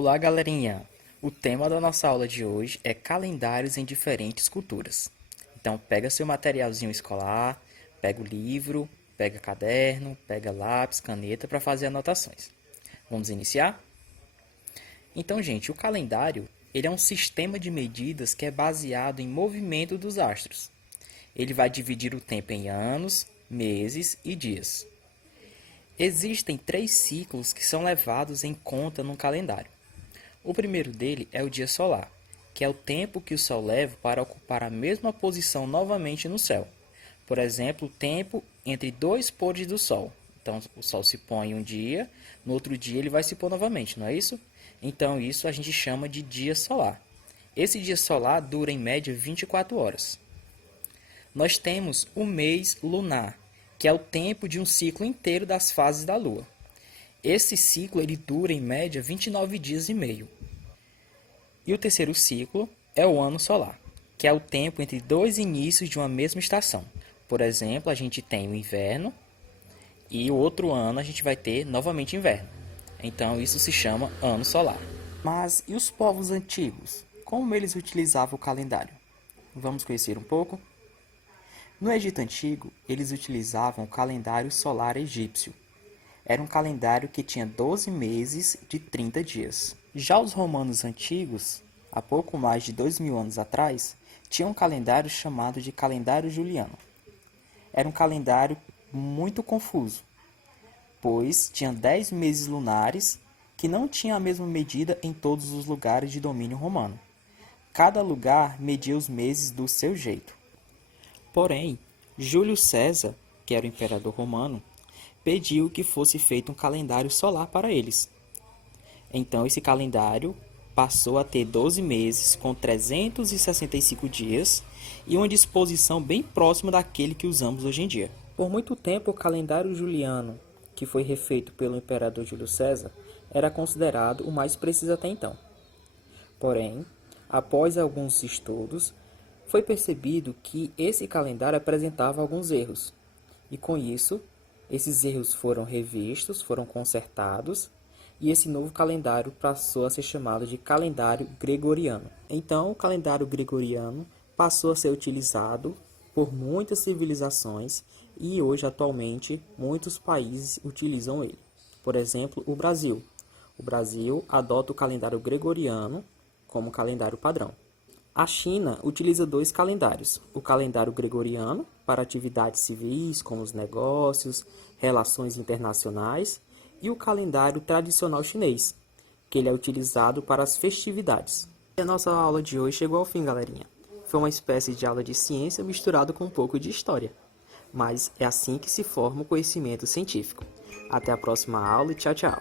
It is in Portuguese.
Olá, galerinha! O tema da nossa aula de hoje é calendários em diferentes culturas. Então, pega seu materialzinho escolar, pega o livro, pega caderno, pega lápis, caneta para fazer anotações. Vamos iniciar? Então, gente, o calendário, ele é um sistema de medidas que é baseado em movimento dos astros. Ele vai dividir o tempo em anos, meses e dias. Existem 3 ciclos que são levados em conta no calendário. O primeiro dele é o dia solar, que é o tempo que o Sol leva para ocupar a mesma posição novamente no céu. Por exemplo, o tempo entre 2 pôres do Sol. Então, o Sol se põe um dia, no outro dia ele vai se pôr novamente, não é isso? Então, isso a gente chama de dia solar. Esse dia solar dura em média 24 horas. Nós temos o mês lunar, que é o tempo de um ciclo inteiro das fases da Lua. Esse ciclo ele dura em média 29 dias e meio. E o terceiro ciclo é o ano solar, que é o tempo entre 2 inícios de uma mesma estação. Por exemplo, a gente tem o inverno e o outro ano a gente vai ter novamente inverno. Então isso se chama ano solar. Mas e os povos antigos? Como eles utilizavam o calendário? Vamos conhecer um pouco? No Egito Antigo, eles utilizavam o calendário solar egípcio. Era um calendário que tinha 12 meses de 30 dias. Já os romanos antigos, há pouco mais de 2000 anos atrás, tinham um calendário chamado de calendário juliano. Era um calendário muito confuso, pois tinha 10 meses lunares que não tinham a mesma medida em todos os lugares de domínio romano. Cada lugar media os meses do seu jeito. Porém, Júlio César, que era o imperador romano, pediu que fosse feito um calendário solar para eles. Então esse calendário passou a ter 12 meses com 365 dias e uma disposição bem próxima daquele que usamos hoje em dia. Por muito tempo o calendário juliano, que foi refeito pelo imperador Júlio César, era considerado o mais preciso até então. Porém, após alguns estudos, foi percebido que esse calendário apresentava alguns erros. E com isso, esses erros foram revistos, foram consertados, e esse novo calendário passou a ser chamado de calendário gregoriano. Então, o calendário gregoriano passou a ser utilizado por muitas civilizações e hoje, atualmente, muitos países utilizam ele. Por exemplo, o Brasil. O Brasil adota o calendário gregoriano como calendário padrão. A China utiliza 2 calendários, o calendário gregoriano para atividades civis como os negócios, relações internacionais e o calendário tradicional chinês, que ele é utilizado para as festividades. E a nossa aula de hoje chegou ao fim, galerinha. Foi uma espécie de aula de ciência misturado com um pouco de história, mas é assim que se forma o conhecimento científico. Até a próxima aula e tchau, tchau!